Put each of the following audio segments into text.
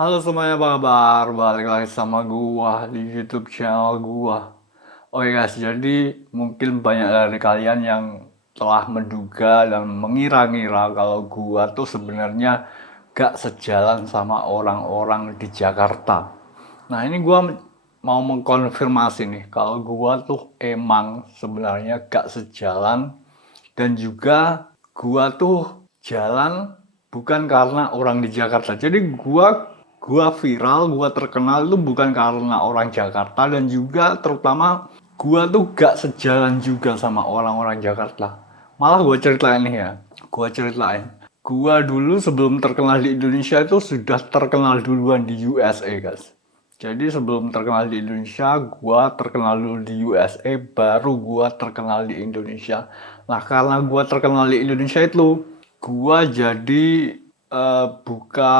Halo semuanya, apa kabar? Balik lagi sama gua di YouTube channel gua. Oke guys, jadi mungkin banyak dari kalian yang telah menduga dan mengira-ngira kalau gua tuh sebenarnya gak sejalan sama orang-orang di Jakarta. Nah, ini gua mau mengkonfirmasi nih kalau gua tuh emang sebenarnya gak sejalan dan juga gua tuh jalan bukan karena orang di Jakarta. Jadi gua viral, gua terkenal itu bukan karena orang Jakarta dan juga terutama gua tuh gak sejalan juga sama orang-orang Jakarta. Malah gua ceritain nih ya. Gua ceritain. Gua dulu sebelum terkenal di Indonesia itu sudah terkenal duluan di USA, guys. Jadi sebelum terkenal di Indonesia, gua terkenal dulu di USA, baru gua terkenal di Indonesia. Nah, karena gua terkenal di Indonesia itu, gua jadi buka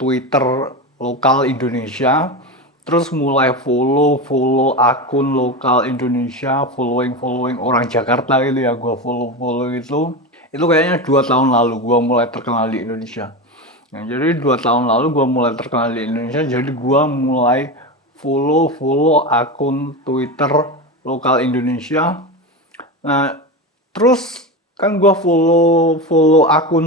Twitter lokal Indonesia, terus mulai follow-follow akun lokal Indonesia, following-following orang Jakarta gitu ya, gua follow-follow itu. Itu kayaknya 2 tahun lalu gua mulai terkenal di Indonesia. Nah, jadi 2 tahun lalu gue mulai terkenal di Indonesia, jadi gue mulai follow-follow akun Twitter lokal Indonesia. Nah, terus kan gue follow-follow akun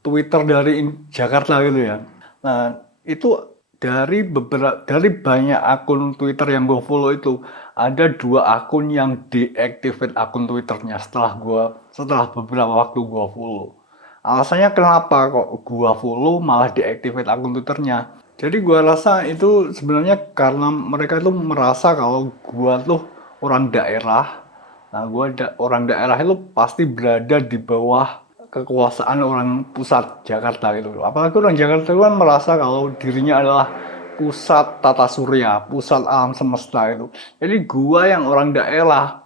Twitter dari Jakarta gitu ya. Nah, itu dari banyak akun Twitter yang gue follow itu ada 2 akun yang deactivate akun Twitternya setelah beberapa waktu gue follow. Alasannya kenapa kok gua follow malah deactivate akun Twitternya. Jadi gua rasa itu sebenarnya karena mereka itu merasa kalau gua tuh orang daerah. Nah, orang daerah itu pasti berada di bawah kekuasaan orang pusat Jakarta gitu. Apalagi orang Jakarta itu kan merasa kalau dirinya adalah pusat tata surya, pusat alam semesta itu. Jadi gua yang orang daerah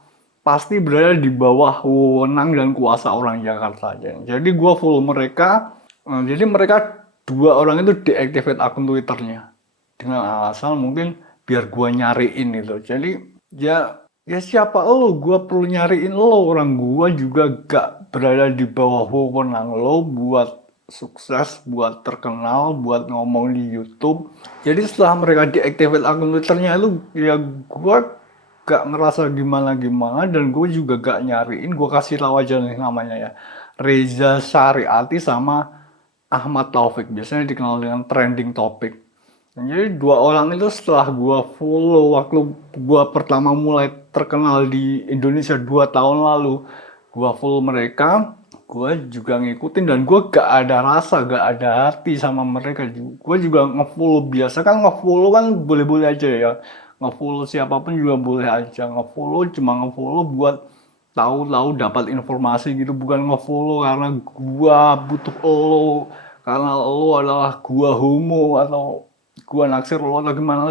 pasti berada di bawah wewenang dan kuasa orang Jakarta aja. Jadi gua follow mereka, jadi mereka 2 orang itu deactivate akun Twitternya dengan alasan mungkin biar gua nyariin itu. Jadi ya ya siapa lo? Gua perlu nyariin lo, orang gua juga gak berada di bawah wewenang lo buat sukses, buat terkenal, buat ngomong di YouTube. Jadi setelah mereka deactivate akun Twitternya itu ya gua gak ngerasa gimana-gimana dan gue juga gak nyariin, gue kasih tahu aja nih namanya ya, Reza Syariati sama Ahmad Taufik, biasanya dikenal dengan trending topic. Dan jadi 2 orang itu setelah gue follow waktu gue pertama mulai terkenal di Indonesia 2 tahun lalu, gue follow mereka, gue juga ngikutin dan gue gak ada rasa, gak ada hati sama mereka. Gue juga ngefollow biasa kan, ngefollow kan boleh-boleh aja ya, ngefollow siapapun juga boleh aja, ngefollow cuma ngefollow buat tahu-tahu dapat informasi gitu, bukan ngefollow karena gua butuh lo, karena lo adalah gua homo atau gua naksir lo atau gimana.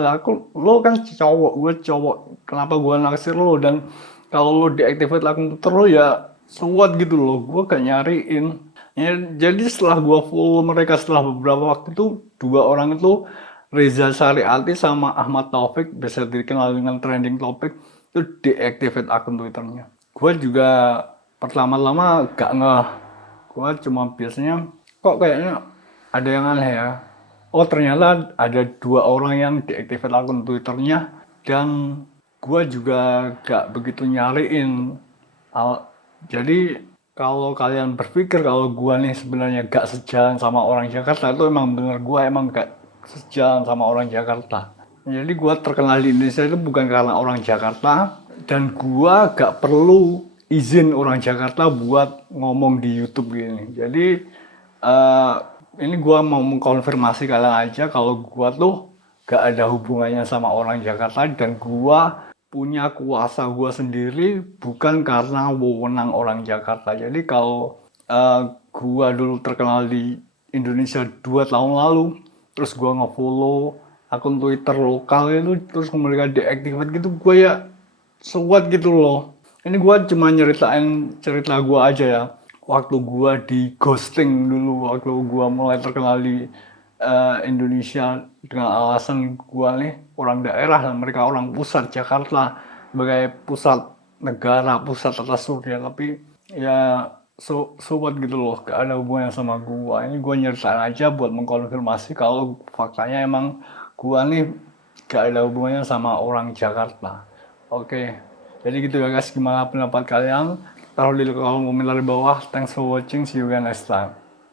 Lo kan cowok, gue cowok, kenapa gua naksir lo? Dan kalau lo deactivate akun Twitter lo ya sewot gitu loh, gua gak nyariin ya. Jadi setelah gua follow mereka setelah beberapa waktu itu, 2 orang itu Reza Syariati sama Ahmad Taufik, biasa dikenal dengan trending topic, itu deactivate akun Twitternya. Gue juga pertama-tama gak ngeh, gue cuma biasanya kok kayaknya ada yang aneh ya. Oh, ternyata ada 2 orang yang deactivate akun Twitternya dan gue juga gak begitu nyariin. Jadi kalau kalian berpikir kalau gue nih sebenarnya gak sejalan sama orang Jakarta, itu emang bener, gue emang gak sejalan sama orang Jakarta. Jadi gue terkenal di Indonesia itu bukan karena orang Jakarta, dan gue gak perlu izin orang Jakarta buat ngomong di YouTube gini. Jadi eh, ini gue mau mengkonfirmasi kalian aja kalau gue tuh gak ada hubungannya sama orang Jakarta, dan gue punya kuasa gue sendiri bukan karena wewenang orang Jakarta. Jadi kalau gue dulu terkenal di Indonesia 2 tahun lalu, terus gue nge-follow akun Twitter lokal itu, terus mereka deactivate gitu, gue ya sewot gitu loh. Ini gue cuma nyeritain cerita gue aja ya. Waktu gue di ghosting dulu, waktu gue mulai terkenal di Indonesia dengan alasan gue nih orang daerah dan mereka orang pusat Jakarta sebagai pusat negara, pusat tata surya. Tapi ya sobat gitu loh, gak ada hubungannya sama gua. Ini gua nyeritain aja buat mengkonfirmasi kalau faktanya emang gua nih gak ada hubungannya sama orang Jakarta. Oke, jadi gitu ya guys, gimana pendapat kalian? Taruh di kolom komentar di bawah. Thanks for watching, see you again next time.